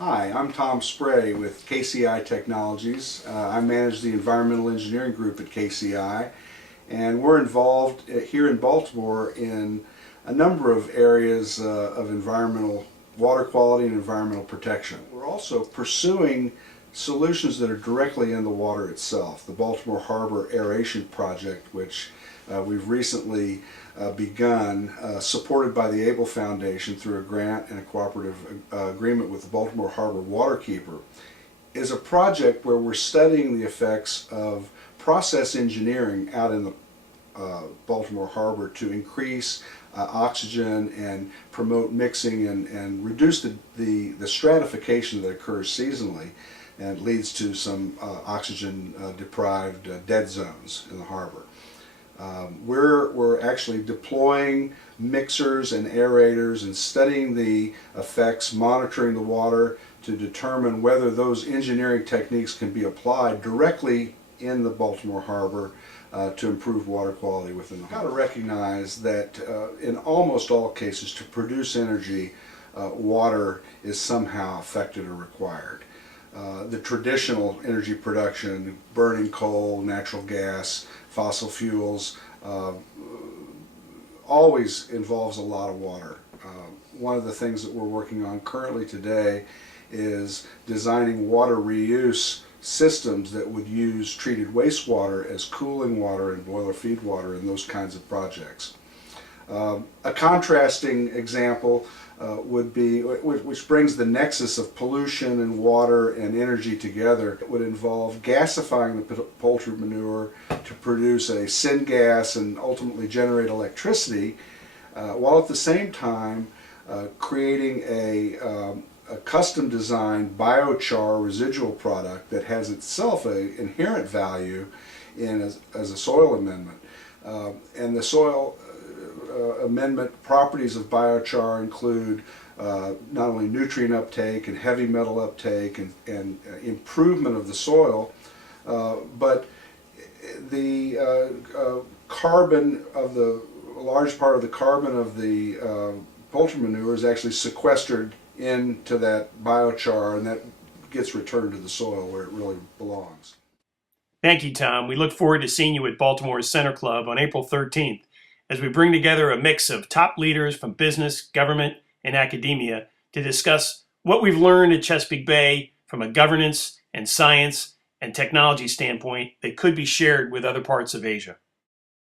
Hi, I'm Tom Sprehe with KCI Technologies. I manage the environmental engineering group at KCI, and we're involved here in Baltimore in a number of areas of environmental water quality and environmental protection. We're also pursuing solutions that are directly in the water itself. The Baltimore Harbor Aeration Project, which we've recently begun, supported by the Able Foundation through a grant and a cooperative agreement with the Baltimore Harbor Waterkeeper, is a project where we're studying the effects of process engineering out in the Baltimore Harbor to increase oxygen and promote mixing and reduce the stratification that occurs seasonally and leads to some oxygen deprived dead zones in the harbor. We're actually deploying mixers and aerators and studying the effects, monitoring the water to determine whether those engineering techniques can be applied directly in the Baltimore Harbor to improve water quality within the harbor. You've got to recognize that in almost all cases to produce energy, water is somehow affected or required. The traditional energy production, burning coal, natural gas, fossil fuels, always involves a lot of water. One of the things that we're working on currently today is designing water reuse systems that would use treated wastewater as cooling water and boiler feed water in those kinds of projects. A contrasting example would be, which brings the nexus of pollution and water and energy together. It would involve gasifying the poultry manure to produce a syngas and ultimately generate electricity, while at the same time creating a custom designed biochar residual product that has itself an inherent value as a soil amendment. And the soil amendment properties of biochar include not only nutrient uptake and heavy metal uptake and improvement of the soil, but the carbon of a large part of the carbon of the poultry manure is actually sequestered into that biochar, and that gets returned to the soil where it really belongs. Thank you, Tom. We look forward to seeing you at Baltimore's Center Club on April 13th as we bring together a mix of top leaders from business, government, and academia to discuss what we've learned at Chesapeake Bay from a governance and science and technology standpoint that could be shared with other parts of Asia.